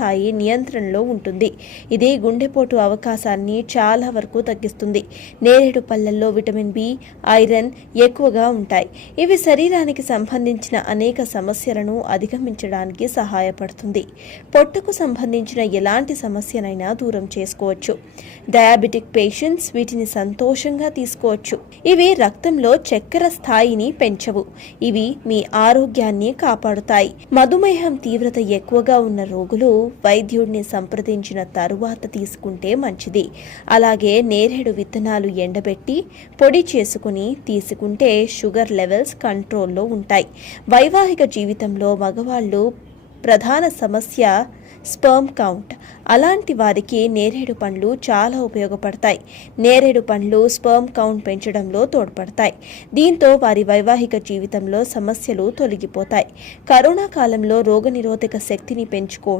స్థాయి నియంత్రణలో ఉంటుంది. ఇది గుండెపోటు అవకాశాన్ని చాలా వరకు తగ్గిస్తుంది. నేరేడు పళ్లల్లో విటమిన్ బి, ఐరన్ ఎక్కువగా ఉంటాయి. ఇవి శరీరానికి సంబంధించిన అనేక సమస్యలను అధిగమించడానికి సహాయపడుతుంది. పొట్టకు సంబంధించిన ఎలాంటి సమస్యనైనా దూరం చేసుకోవచ్చు. డయాబెటిక్ పేషెంట్స్ వీటిని సంతోషంగా తీసుకోవచ్చు. ఇవి రక్తంలో చక్కెర స్థాయిని పెంచవు. ఇవి మీ ఆరోగ్యాన్ని కాపాడుతాయి. మధుమేహం తీవ్రత ఎక్కువగా ఉన్న రోగులు వైద్యుడిని సంప్రదించిన తరువాత తీసుకుంటే మంచిది. అలాగే నేరేడు విత్తనాలు ఎండబెట్టి పొడి చేసుకుని తీసుకుంటే షుగర్ లెవెల్స్ కంట్రోల్లో ఉంటాయి. వైవాహిక జీవితంలో మగవాళ్ళు ప్రధాన సమస్య స్పర్మ్ కౌంట్. అలాంటి వారికి నేరేడు పండ్లు చాలా ఉపయోగపడతాయి. నేరేడు పండ్లు స్పర్మ్ కౌంట్ పెంచడంలో తోడ్పడతాయి. దీంతో వారి వైవాహిక జీవితంలో సమస్యలు తొలగిపోతాయి. కరోనా కాలంలో రోగనిరోధక శక్తిని పెంచుకోవడం